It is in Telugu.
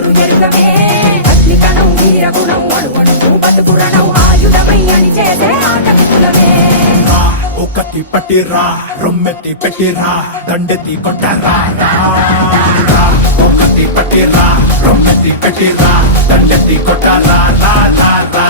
రుచులు ఎరుగమే అగ్నికణం వీరగుణం అణువణువు బతుకురణం ఆయుధమై అని చేసే ఆటవికులమే ఒకటి పట్టిరా రొమ్మెత్తి పెట్టిరా దండెత్తి కొట్టరా ఒకటి పట్టిరా రొమ్మెత్తి పెట్టిరా దండెత్తి కొట్టరా రా రా రా